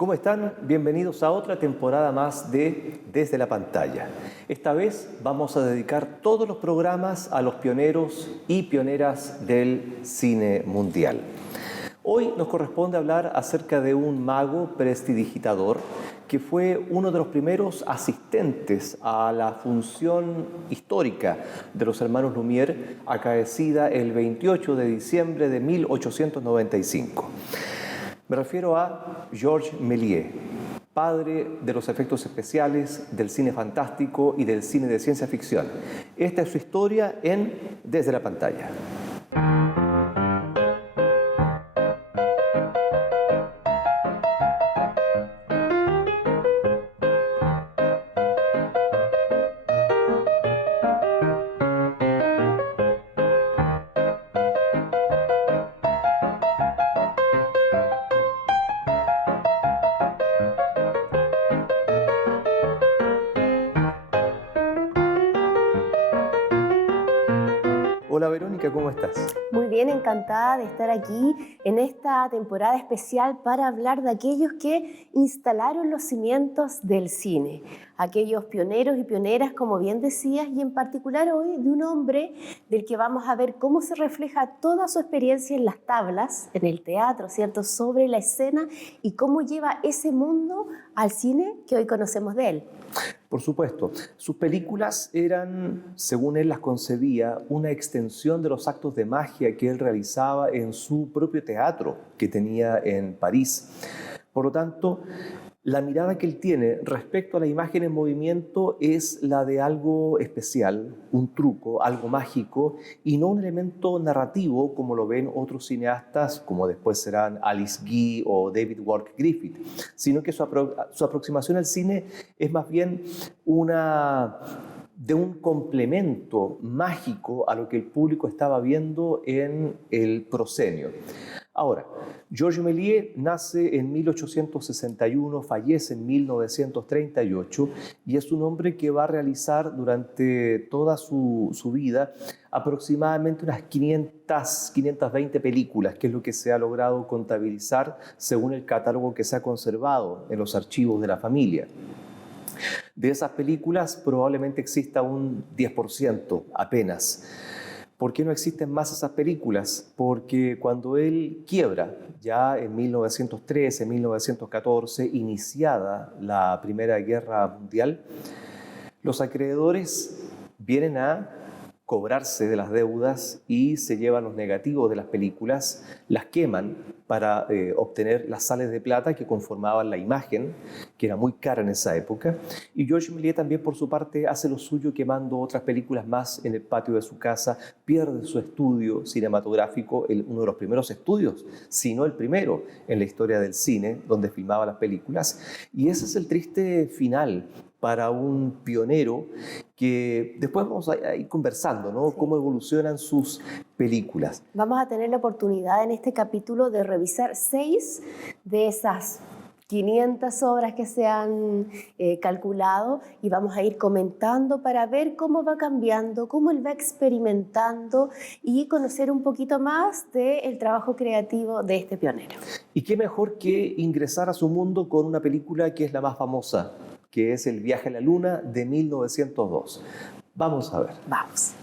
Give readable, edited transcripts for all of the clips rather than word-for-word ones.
¿Cómo están? Bienvenidos a otra temporada más de Desde la Pantalla. Esta vez vamos a dedicar todos los programas a los pioneros y pioneras del cine mundial. Hoy nos corresponde hablar acerca de un mago prestidigitador que fue uno de los primeros asistentes a la función histórica de los hermanos Lumière, acaecida el 28 de diciembre de 1895. Me refiero a Georges Méliès, padre de los efectos especiales, del cine fantástico y del cine de ciencia ficción. Esta es su historia en Desde la Pantalla. Hola Verónica, ¿cómo estás? Muy bien, encantada de estar aquí en esta temporada especial para hablar de aquellos que instalaron los cimientos del cine, aquellos pioneros y pioneras, como bien decías, y en particular hoy de un hombre del que vamos a ver cómo se refleja toda su experiencia en las tablas, en el teatro, ¿cierto?, sobre la escena y cómo lleva ese mundo al cine que hoy conocemos de él. Por supuesto, sus películas eran, según él las concebía, una extensión de los actos de magia que él realizaba en su propio teatro que tenía en París. Por lo tanto, la mirada que él tiene respecto a la imagen en movimiento es la de algo especial, un truco, algo mágico, y no un elemento narrativo como lo ven otros cineastas, como después serán Alice Guy o David Wark Griffith, sino que su aproximación al cine es más bien de un complemento mágico a lo que el público estaba viendo en el proscenio. Ahora, Georges Méliès nace en 1861, fallece en 1938 y es un hombre que va a realizar durante toda su vida aproximadamente unas 520 películas, que es lo que se ha logrado contabilizar según el catálogo que se ha conservado en los archivos de la familia. De esas películas probablemente exista un 10% apenas. ¿Por qué no existen más esas películas? Porque cuando él quiebra, ya en 1913, 1914, iniciada la Primera Guerra Mundial, los acreedores vienen a cobrarse de las deudas y se llevan los negativos de las películas, las queman para obtener las sales de plata que conformaban la imagen, que era muy cara en esa época. Y Georges Méliès también, por su parte, hace lo suyo quemando otras películas más en el patio de su casa, pierde su estudio cinematográfico, uno de los primeros estudios, si no el primero en la historia del cine, donde filmaba las películas. Y ese es el triste final para un pionero que después vamos a ir conversando, ¿no? Sí. Cómo evolucionan sus películas. Vamos a tener la oportunidad en este capítulo de revisar 6 de esas 500 obras que se han calculado y vamos a ir comentando para ver cómo va cambiando, cómo él va experimentando y conocer un poquito más del trabajo creativo de este pionero. Y qué mejor que ingresar a su mundo con una película que es la más famosa, que es El viaje a la luna de 1902. Vamos a ver. Vamos.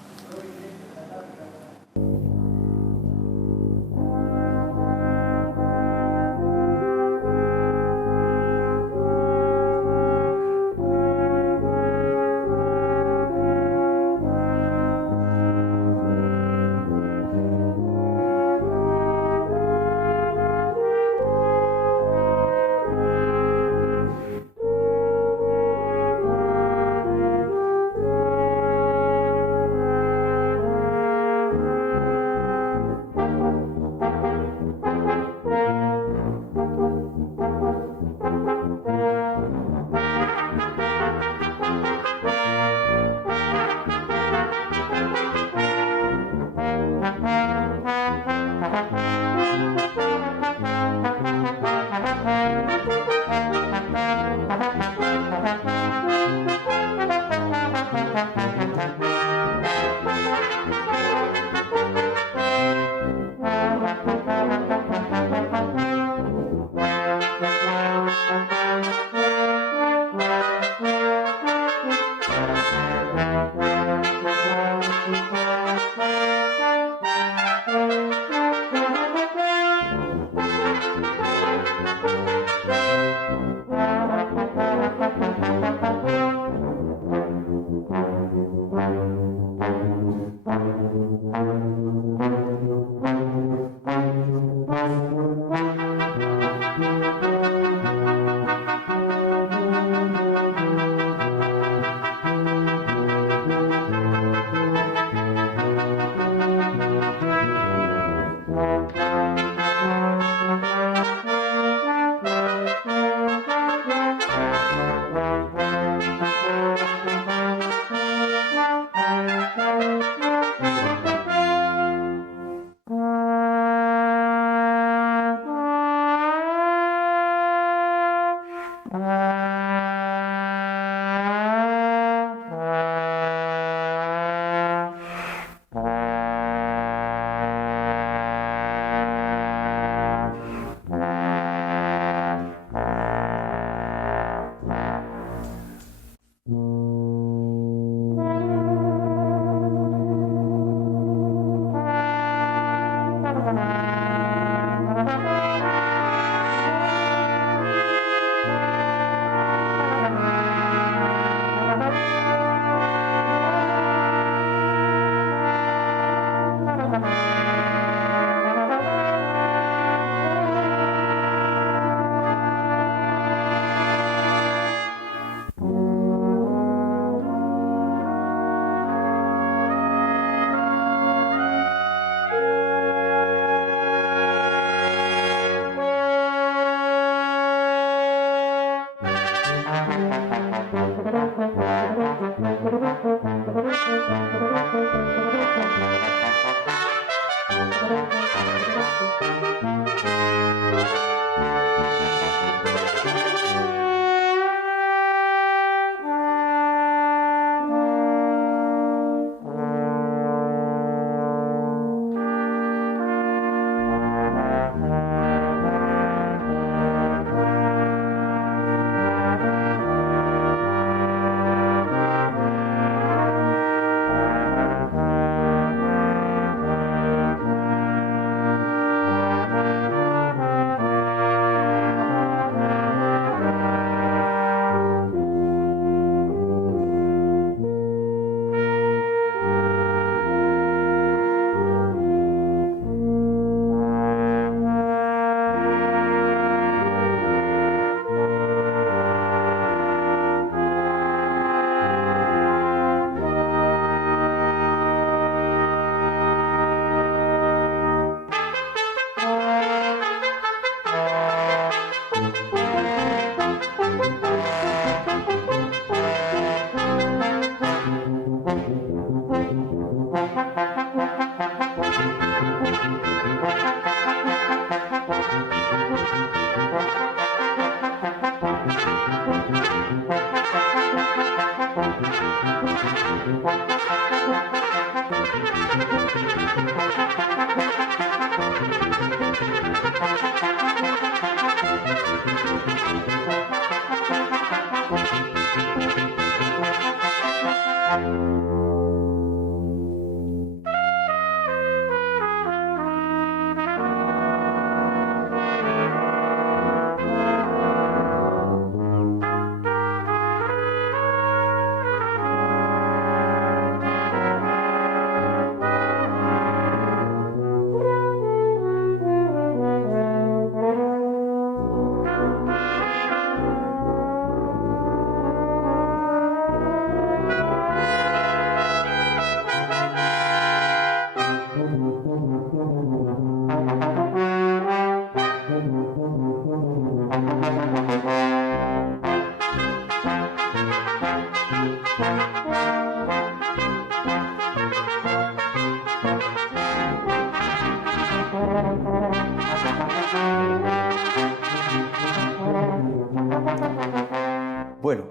Bueno,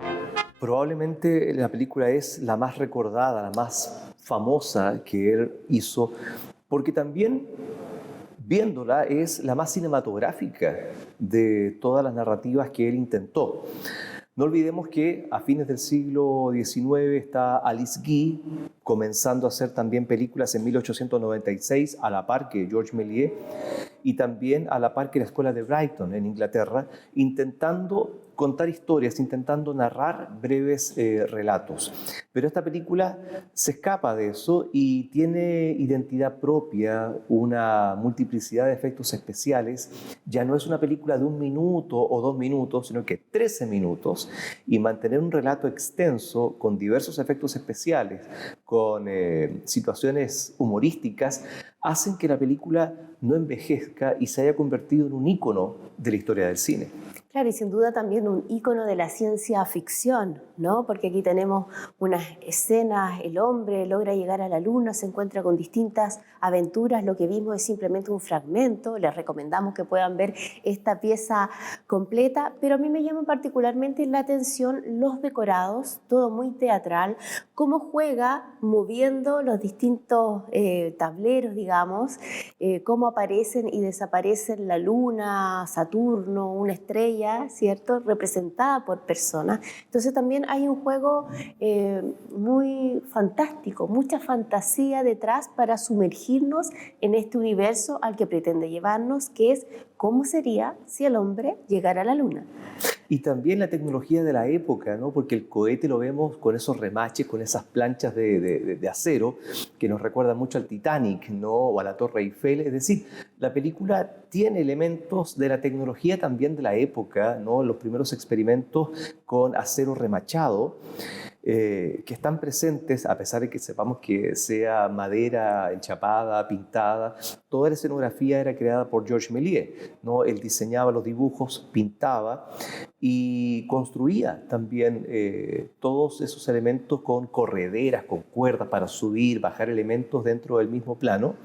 probablemente la película es la más recordada, la más famosa que él hizo, porque también viéndola es la más cinematográfica de todas las narrativas que él intentó. No olvidemos que a fines del siglo XIX está Alice Guy comenzando a hacer también películas en 1896 a la par que Georges Méliès y también a la par que la Escuela de Brighton en Inglaterra, intentando contar historias, intentando narrar breves relatos. Pero esta película se escapa de eso y tiene identidad propia, una multiplicidad de efectos especiales. Ya no es una película de 1 minuto o 2 minutos, sino que 13 minutos, y mantener un relato extenso con diversos efectos especiales, con situaciones humorísticas, hacen que la película no envejezca y se haya convertido en un ícono de la historia del cine. Claro, y sin duda también un ícono de la ciencia ficción, ¿no? Porque aquí tenemos unas escenas, el hombre logra llegar a la luna, se encuentra con distintas aventuras, lo que vimos es simplemente un fragmento, les recomendamos que puedan ver esta pieza completa, pero a mí me llaman particularmente la atención los decorados, todo muy teatral, cómo juega moviendo los distintos tableros, digamos, cómo aparecen y desaparecen la luna, Saturno, una estrella, ¿cierto?, representada por personas. Entonces también hay un juego muy fantástico, mucha fantasía detrás para sumergirnos en este universo al que pretende llevarnos, que es cómo sería si el hombre llegara a la luna. Y también la tecnología de la época, ¿no? Porque el cohete lo vemos con esos remaches, con esas planchas de acero que nos recuerdan mucho al Titanic, ¿no? O a la Torre Eiffel. Es decir, la película tiene elementos de la tecnología también de la época, ¿no? Los primeros experimentos con acero remachado, que están presentes, a pesar de que sepamos que sea madera enchapada, pintada. Toda la escenografía era creada por Georges Méliès, ¿no? Él diseñaba los dibujos, pintaba y construía también todos esos elementos con correderas, con cuerdas para subir, bajar elementos dentro del mismo plano,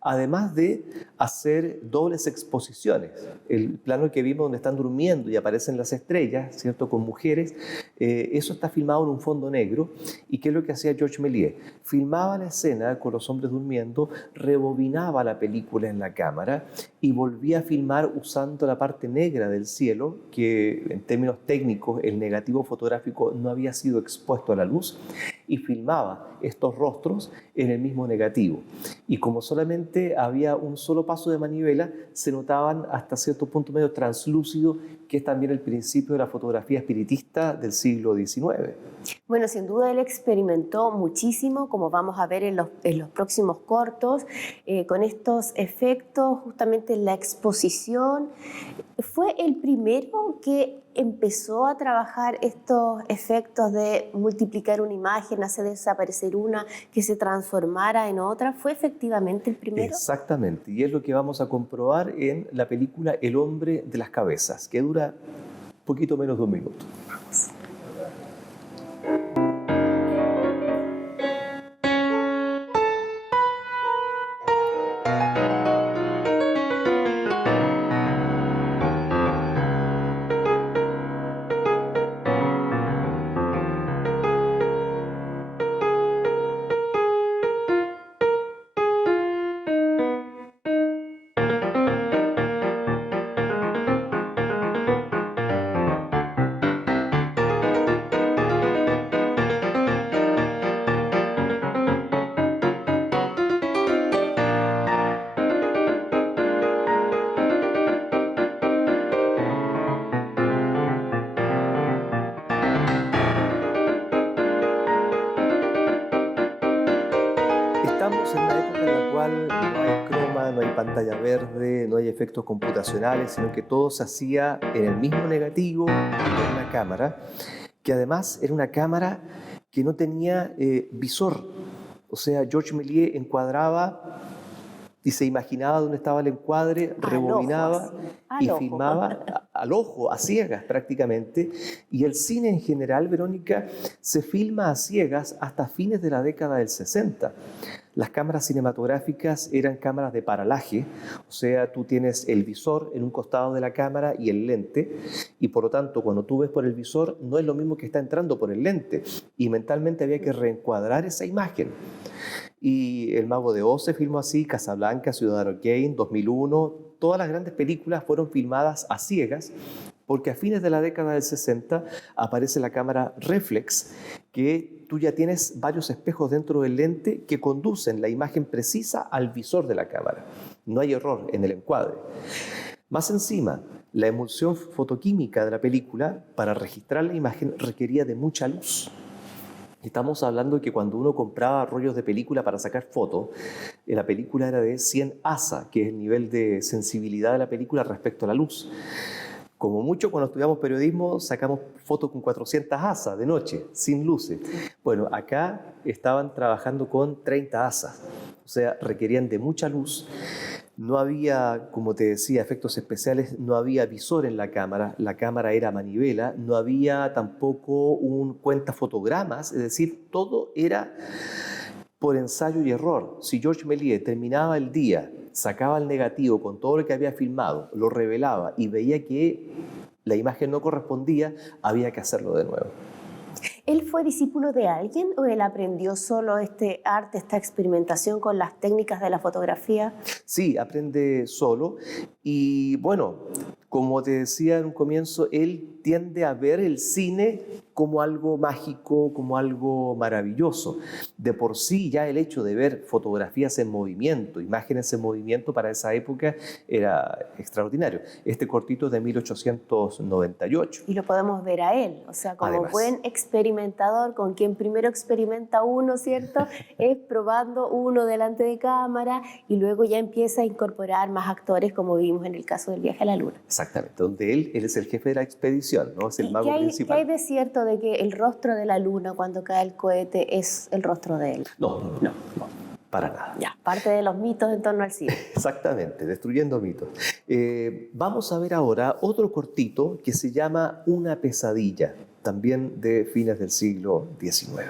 además de hacer dobles exposiciones. El plano que vimos donde están durmiendo y aparecen las estrellas, ¿cierto?, con mujeres, eso está filmado en un fondo negro. ¿Y qué es lo que hacía Georges Méliès? Filmaba la escena con los hombres durmiendo, rebobinaba la película en la cámara y volvía a filmar usando la parte negra del cielo, que en términos técnicos el negativo fotográfico no había sido expuesto a la luz, y filmaba estos rostros en el mismo negativo. Y como solamente había un solo paso de manivela, se notaban hasta cierto punto medio translúcido, que es también el principio de la fotografía espiritista del siglo XIX. Bueno, sin duda él experimentó muchísimo, como vamos a ver en los próximos cortos, con estos efectos justamente en la exposición. Fue el primero que empezó a trabajar estos efectos de multiplicar una imagen, hacer desaparecer una, que se transformara en otra. ¿Fue efectivamente el primero? Exactamente, y es lo que vamos a comprobar en la película El hombre de las cabezas, que dura un poquito menos de 1 minuto. Vamos. Estamos en una época en la cual no hay croma, no hay pantalla verde, no hay efectos computacionales, sino que todo se hacía en el mismo negativo, en una cámara, que además era una cámara que no tenía visor. O sea, Georges Méliès encuadraba y se imaginaba dónde estaba el encuadre, rebobinaba y filmaba al ojo, a ciegas prácticamente. Y el cine en general, Verónica, se filma a ciegas hasta fines de la década del 60. Las cámaras cinematográficas eran cámaras de paralaje, o sea, tú tienes el visor en un costado de la cámara y el lente, y por lo tanto, cuando tú ves por el visor, no es lo mismo que está entrando por el lente, y mentalmente había que reencuadrar esa imagen. Y El Mago de Oz se filmó así, Casablanca, Ciudadano Kane, 2001. Todas las grandes películas fueron filmadas a ciegas, porque a fines de la década del 60 aparece la cámara reflex, que tú ya tienes varios espejos dentro del lente que conducen la imagen precisa al visor de la cámara. No hay error en el encuadre. Más encima, la emulsión fotoquímica de la película para registrar la imagen requería de mucha luz. Estamos hablando de que cuando uno compraba rollos de película para sacar fotos, la película era de 100 ASA, que es el nivel de sensibilidad de la película respecto a la luz. Como mucho, cuando estudiamos periodismo, sacamos fotos con 400 ASA de noche, sin luces. Bueno, acá estaban trabajando con 30 ASA, o sea, requerían de mucha luz. No había, como te decía, efectos especiales, no había visor en la cámara era a manivela, no había tampoco un cuentafotogramas, es decir, todo era por ensayo y error. Si Georges Méliès terminaba el día, sacaba el negativo con todo lo que había filmado, lo revelaba y veía que la imagen no correspondía, había que hacerlo de nuevo. ¿Él fue discípulo de alguien o él aprendió solo este arte, esta experimentación con las técnicas de la fotografía? Sí, aprende solo y bueno, como te decía en un comienzo, él tiende a ver el cine como algo mágico, como algo maravilloso. De por sí ya el hecho de ver fotografías en movimiento, imágenes en movimiento para esa época era extraordinario. Este cortito es de 1898. Y lo podemos ver a él, o sea, como Además, buen experimentador, con quien primero experimenta uno, ¿cierto? Es probando uno delante de cámara y luego ya empieza a incorporar más actores, como vimos en el caso del viaje a la Luna. exactamente, donde él es el jefe de la expedición, ¿no? Es el mago principal. ¿Qué hay de cierto de que el rostro de la Luna cuando cae el cohete es el rostro de él? No, para nada. Ya, parte de los mitos en torno al cine. Exactamente, destruyendo mitos. Vamos a ver ahora otro cortito que se llama Una pesadilla, también de fines del siglo XIX.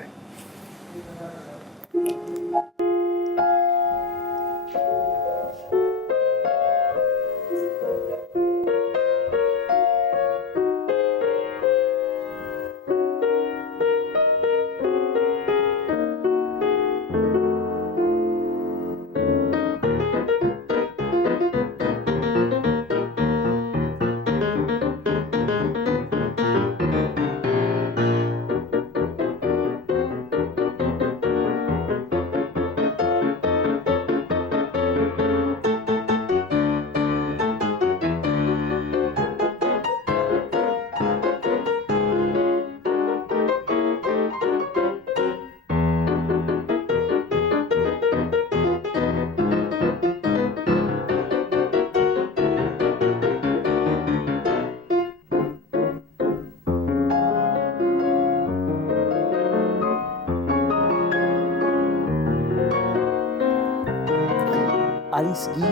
Alice Guy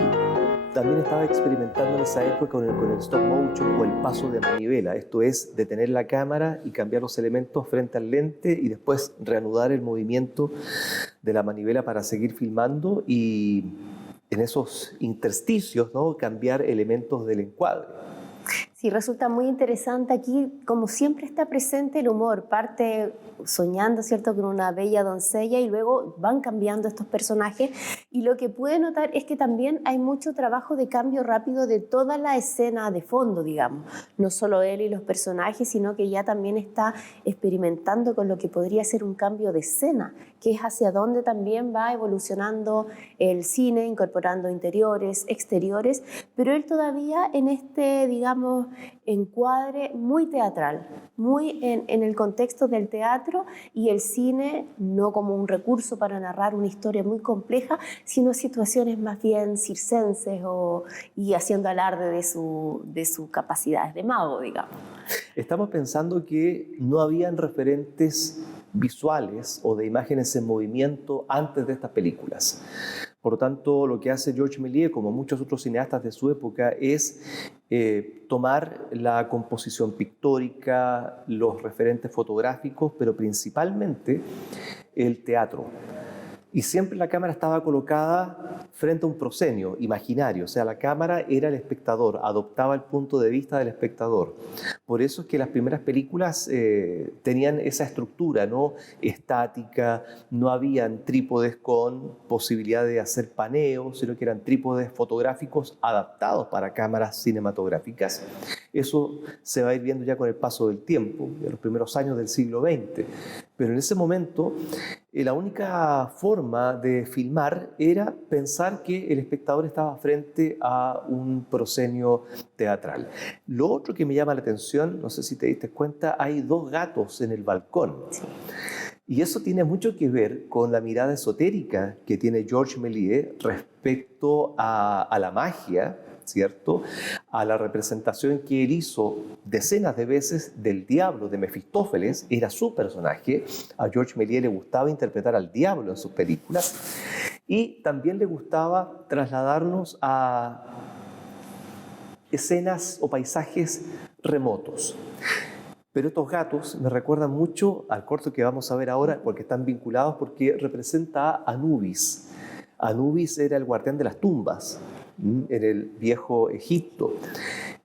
también estaba experimentando en esa época con el stop motion o el paso de manivela. Esto es, detener la cámara y cambiar los elementos frente al lente y después reanudar el movimiento de la manivela para seguir filmando y en esos intersticios, ¿no?, cambiar elementos del encuadre. Sí, resulta muy interesante aquí, como siempre está presente el humor, parte soñando, ¿cierto?, con una bella doncella y luego van cambiando estos personajes y lo que puede notar es que también hay mucho trabajo de cambio rápido de toda la escena de fondo, digamos, no solo él y los personajes, sino que ya también está experimentando con lo que podría ser un cambio de escena, que es hacia dónde también va evolucionando el cine, incorporando interiores, exteriores, pero él todavía en este, digamos, encuadre muy teatral, muy en el contexto del teatro y el cine no como un recurso para narrar una historia muy compleja, sino situaciones más bien circenses y haciendo alarde de su capacidad de mago, digamos. Estamos pensando que no habían referentes visuales o de imágenes en movimiento antes de estas películas. Por lo tanto, lo que hace Georges Méliès, como muchos otros cineastas de su época, es tomar la composición pictórica, los referentes fotográficos, pero principalmente el teatro. Y siempre la cámara estaba colocada frente a un proscenio imaginario, o sea, la cámara era el espectador, adoptaba el punto de vista del espectador. Por eso es que las primeras películas tenían esa estructura, ¿no? Estática, no habían trípodes con posibilidad de hacer paneo, sino que eran trípodes fotográficos adaptados para cámaras cinematográficas. Eso se va a ir viendo ya con el paso del tiempo, en los primeros años del siglo XX. Pero en ese momento, la única forma de filmar era pensar que el espectador estaba frente a un proscenio teatral. Lo otro que me llama la atención, no sé si te diste cuenta, hay 2 gatos en el balcón. Sí. Y eso tiene mucho que ver con la mirada esotérica que tiene Georges Méliès respecto a la magia, ¿cierto? A la representación que él hizo decenas de veces del diablo de Mefistófeles, era su personaje. A Georges Méliès le gustaba interpretar al diablo en sus películas y también le gustaba trasladarnos a escenas o paisajes remotos. Pero estos gatos me recuerdan mucho al corto que vamos a ver ahora porque están vinculados, porque representa a Anubis. Anubis era el guardián de las tumbas en el viejo Egipto.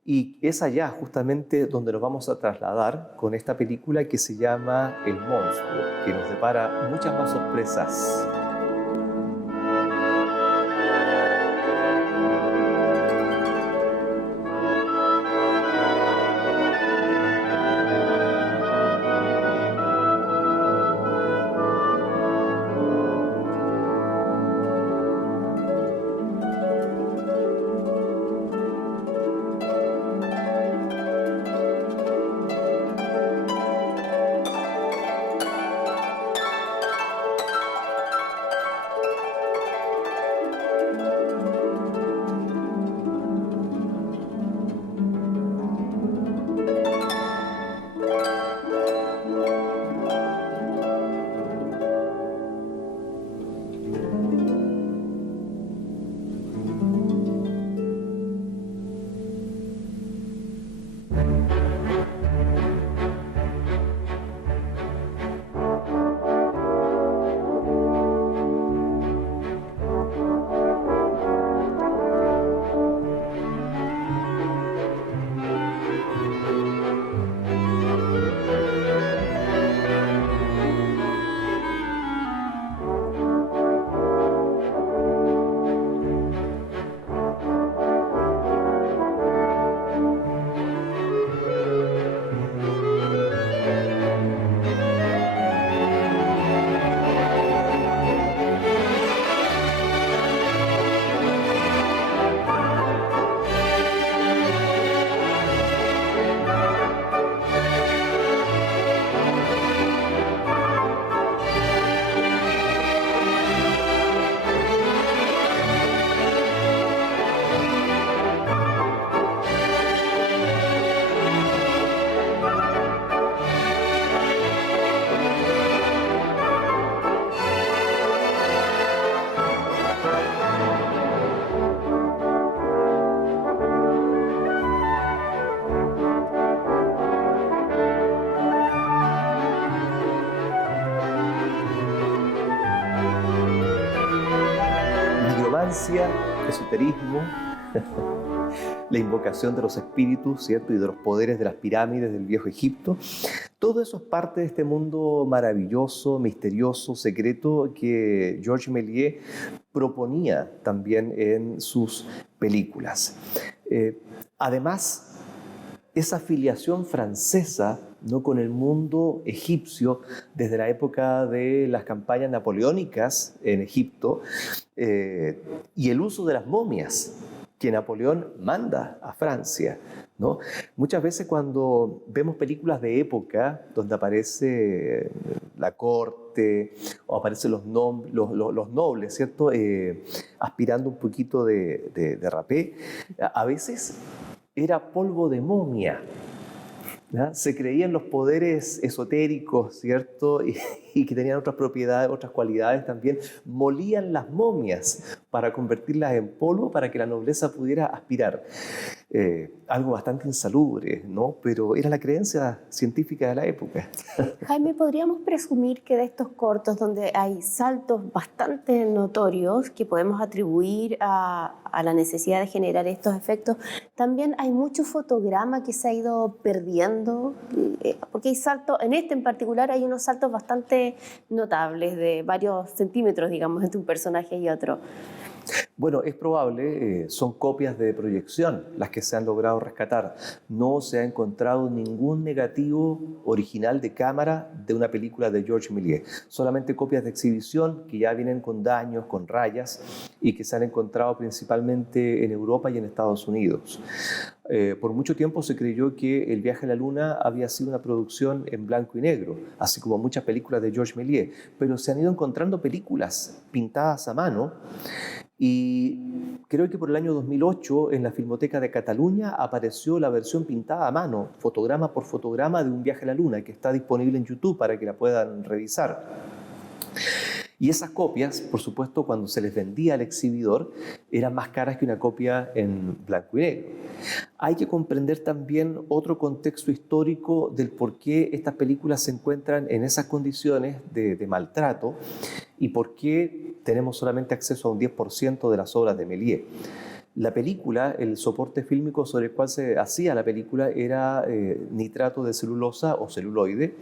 Y es allá justamente donde nos vamos a trasladar con esta película que se llama El Monstruo, que nos depara muchas más sorpresas. Esoterismo, la invocación de los espíritus, ¿cierto? Y de los poderes de las pirámides del viejo Egipto. Todo eso es parte de este mundo maravilloso, misterioso, secreto que Georges Méliès proponía también en sus películas. Además, esa filiación francesa, ¿no?, con el mundo egipcio desde la época de las campañas napoleónicas en Egipto y el uso de las momias que Napoleón manda a Francia, ¿no? Muchas veces cuando vemos películas de época donde aparece la corte o aparecen los nobles, ¿cierto? Aspirando un poquito de rapé, a veces era polvo de momia. ¿Ya? Se creían los poderes esotéricos, ¿cierto? Y que tenían otras propiedades, otras cualidades también. Molían las momias para convertirlas en polvo para que la nobleza pudiera aspirar. algo bastante insalubre, ¿no? Pero era la creencia científica de la época. Jaime, ¿podríamos presumir que de estos cortos donde hay saltos bastante notorios que podemos atribuir a la necesidad de generar estos efectos, también hay mucho fotograma que se ha ido perdiendo? Porque hay saltos, en este en particular hay unos saltos bastante notables de varios centímetros, digamos, entre un personaje y otro. Bueno, es probable, son copias de proyección las que se han logrado rescatar. No se ha encontrado ningún negativo original de cámara de una película de Georges Méliès. Solamente copias de exhibición que ya vienen con daños, con rayas y que se han encontrado principalmente en Europa y en Estados Unidos. Por mucho tiempo se creyó que El viaje a la luna había sido una producción en blanco y negro, así como muchas películas de Georges Méliès, pero se han ido encontrando películas pintadas a mano. Y creo que por el año 2008 en la Filmoteca de Cataluña apareció la versión pintada a mano, fotograma por fotograma, de Un viaje a la luna, que está disponible en YouTube para que la puedan revisar. Y esas copias, por supuesto, cuando se les vendía al exhibidor, eran más caras que una copia en blanco y negro. Hay que comprender también otro contexto histórico del por qué estas películas se encuentran en esas condiciones de maltrato y por qué tenemos solamente acceso a un 10% de las obras de Méliès. La película, el soporte fílmico sobre el cual se hacía la película era nitrato de celulosa o celuloide,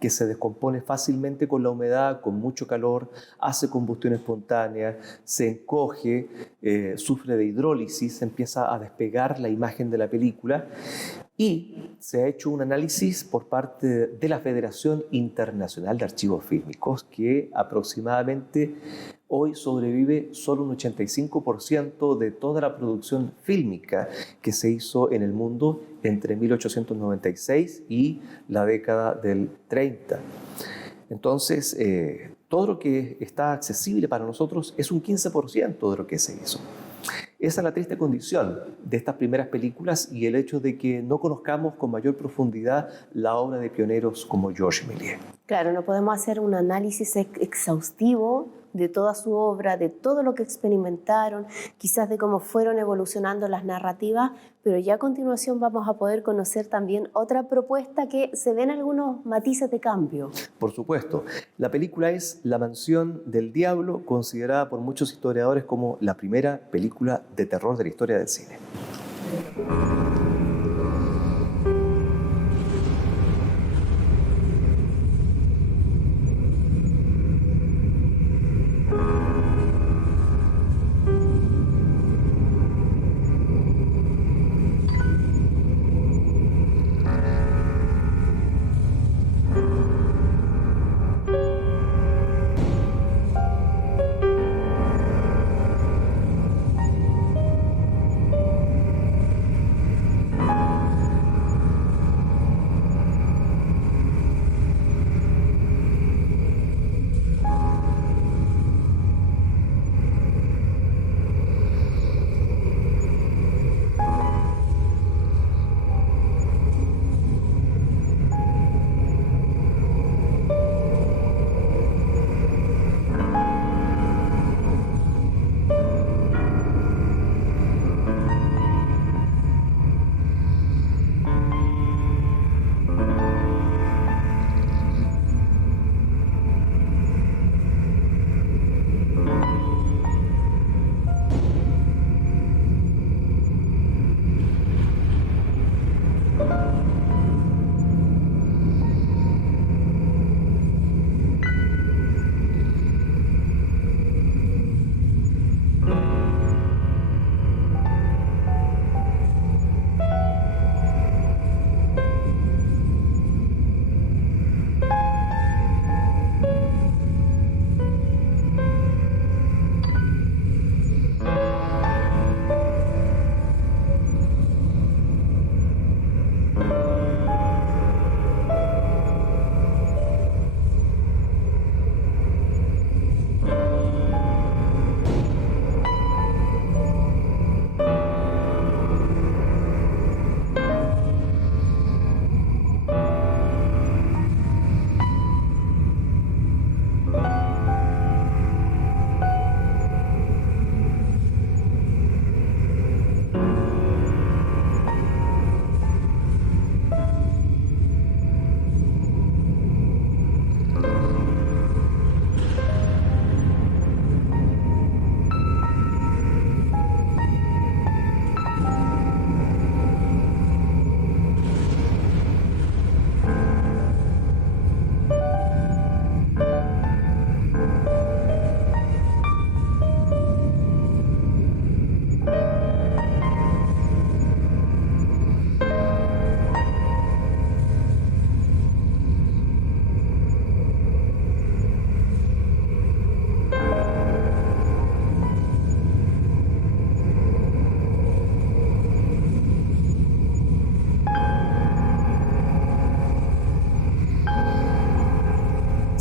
que se descompone fácilmente con la humedad, con mucho calor, hace combustión espontánea, se encoge, sufre de hidrólisis, empieza a despegar la imagen de la película. Y se ha hecho un análisis por parte de la Federación Internacional de Archivos Fílmicos que aproximadamente hoy sobrevive solo un 85% de toda la producción fílmica que se hizo en el mundo entre 1896 y la década del 30. Entonces, todo lo que está accesible para nosotros es un 15% de lo que se hizo. Esa es la triste condición de estas primeras películas y el hecho de que no conozcamos con mayor profundidad la obra de pioneros como Georges Méliès. Claro, no podemos hacer un análisis exhaustivo de toda su obra, de todo lo que experimentaron, quizás de cómo fueron evolucionando las narrativas, pero ya a continuación vamos a poder conocer también otra propuesta que se ven algunos matices de cambio. Por supuesto, la película es La mansión del diablo, considerada por muchos historiadores como la primera película de terror de la historia del cine.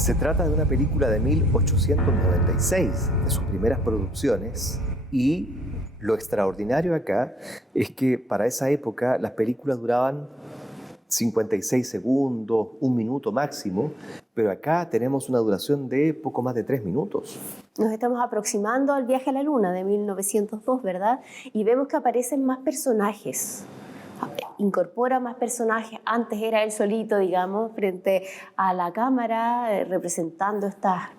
Se trata de una película de 1896, de sus primeras producciones, y lo extraordinario acá es que para esa época las películas duraban 56 segundos, 1 minuto máximo, pero acá tenemos una duración de poco más de 3 minutos. Nos estamos aproximando al Viaje a la Luna de 1902, ¿verdad? Y vemos que aparecen más personajes. Incorpora más personajes. Antes era él solito, digamos, frente a la cámara,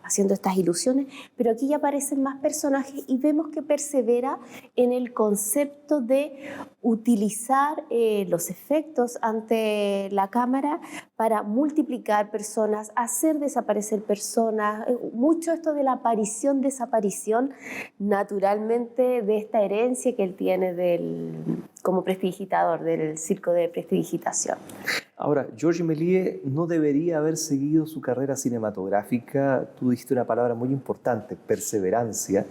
haciendo estas ilusiones, pero aquí ya aparecen más personajes y vemos que persevera en el concepto de utilizar los efectos ante la cámara para multiplicar personas, hacer desaparecer personas, mucho esto de la aparición-desaparición, naturalmente de esta herencia que él tiene como prestidigitador del circo de prestidigitación. Ahora, Georges Méliès no debería haber seguido su carrera cinematográfica. Tú dijiste una palabra muy importante, perseverancia,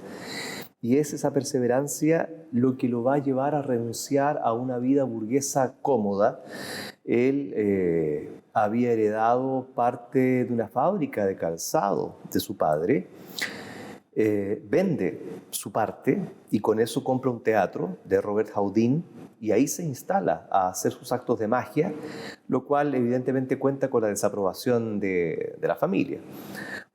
y es esa perseverancia lo que lo va a llevar a renunciar a una vida burguesa cómoda. Él había heredado parte de una fábrica de calzado de su padre, vende su parte y con eso compra un teatro de Robert Houdin y ahí se instala a hacer sus actos de magia, lo cual evidentemente cuenta con la desaprobación de la familia.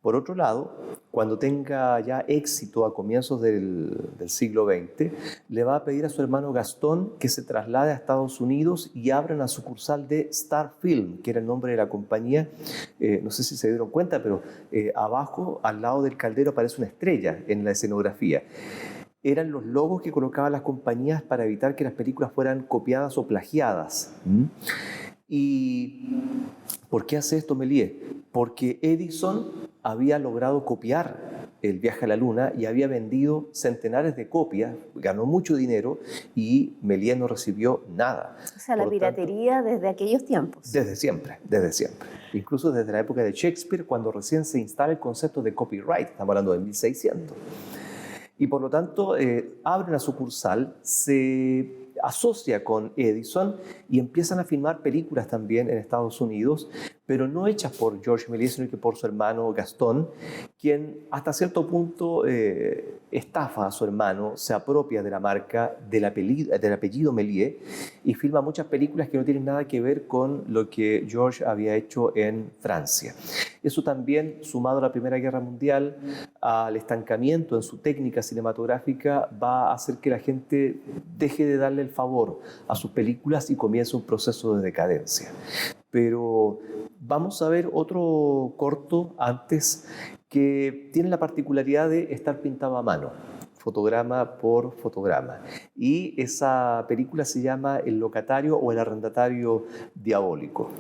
Por otro lado, cuando tenga ya éxito a comienzos del siglo XX, le va a pedir a su hermano Gastón que se traslade a Estados Unidos y abra una sucursal de Star Film, que era el nombre de la compañía. No sé si se dieron cuenta, pero abajo, al lado del caldero, aparece una estrella en la escenografía. Eran los logos que colocaban las compañías para evitar que las películas fueran copiadas o plagiadas. ¿Y por qué hace esto Méliès? Porque Edison había logrado copiar el Viaje a la Luna y había vendido centenares de copias, ganó mucho dinero y Méliès no recibió nada. O sea, la piratería desde aquellos tiempos. Desde siempre, desde siempre. Incluso desde la época de Shakespeare, cuando recién se instala el concepto de copyright, estamos hablando de 1600. Y por lo tanto abre una sucursal, se asocia con Edison y empiezan a filmar películas también en Estados Unidos, pero no hechas por Georges Méliès, sino que por su hermano Gastón, quien hasta cierto punto estafa a su hermano, se apropia de la marca, del apellido Méliès y filma muchas películas que no tienen nada que ver con lo que Georges había hecho en Francia. Eso también, sumado a la Primera Guerra Mundial, al estancamiento en su técnica cinematográfica, va a hacer que la gente deje de darle el favor a sus películas y comience un proceso de decadencia. Pero vamos a ver otro corto antes que tiene la particularidad de estar pintado a mano, fotograma por fotograma. Y esa película se llama El locatario o El arrendatario diabólico.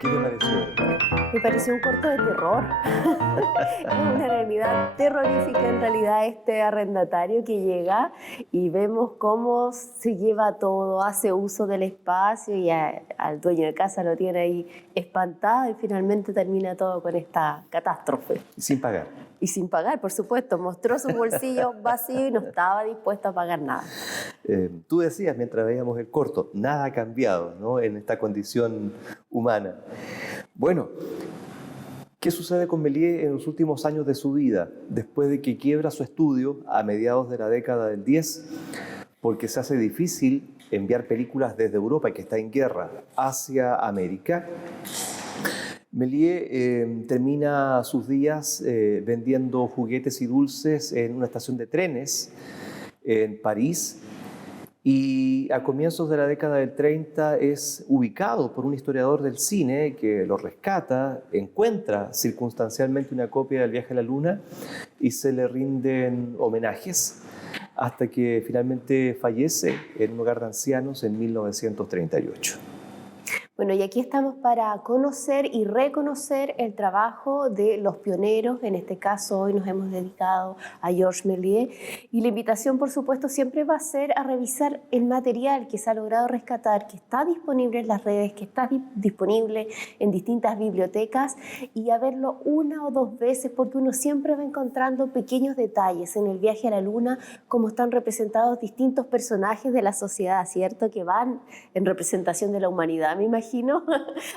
¿Qué te pareció? Me pareció un corto de terror. Es una realidad terrorífica en realidad este arrendatario que llega y vemos cómo se lleva todo, hace uso del espacio y al dueño de casa lo tiene ahí espantado y finalmente termina todo con esta catástrofe. Sin pagar. Y sin pagar, por supuesto, mostró su bolsillo vacío y no estaba dispuesto a pagar nada. Tú decías mientras veíamos el corto, nada ha cambiado, ¿no?, en esta condición humana. Bueno, ¿qué sucede con Méliès en los últimos años de su vida, después de que quiebra su estudio a mediados de la década del 10, porque se hace difícil enviar películas desde Europa, que está en guerra, hacia América? Méliès termina sus días vendiendo juguetes y dulces en una estación de trenes en París, y a comienzos de la década del 30 es ubicado por un historiador del cine que lo rescata, encuentra circunstancialmente una copia del Viaje a la Luna y se le rinden homenajes hasta que finalmente fallece en un hogar de ancianos en 1938. Bueno, y aquí estamos para conocer y reconocer el trabajo de los pioneros. En este caso, hoy nos hemos dedicado a Georges Méliès. Y la invitación, por supuesto, siempre va a ser a revisar el material que se ha logrado rescatar, que está disponible en las redes, que está disponible en distintas bibliotecas, y a verlo una o dos veces, porque uno siempre va encontrando pequeños detalles en el Viaje a la Luna, como están representados distintos personajes de la sociedad, ¿cierto?, que van en representación de la humanidad. Me imagino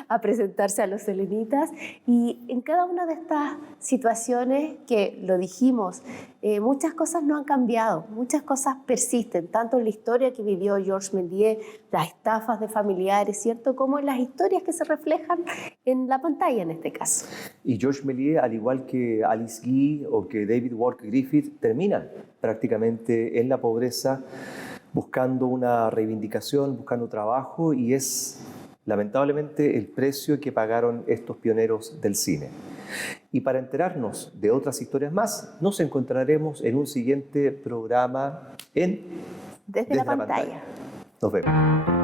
a presentarse a los selenitas, y en cada una de estas situaciones que lo dijimos, muchas cosas no han cambiado, muchas cosas persisten, tanto en la historia que vivió Georges Méliès, las estafas de familiares, ¿cierto?, como en las historias que se reflejan en la pantalla en este caso. Y Georges Méliès, al igual que Alice Guy o que David Wark Griffith, terminan prácticamente en la pobreza, buscando una reivindicación, buscando trabajo, y es lamentablemente el precio que pagaron estos pioneros del cine. Y para enterarnos de otras historias más, nos encontraremos en un siguiente programa en Desde la pantalla. Nos vemos.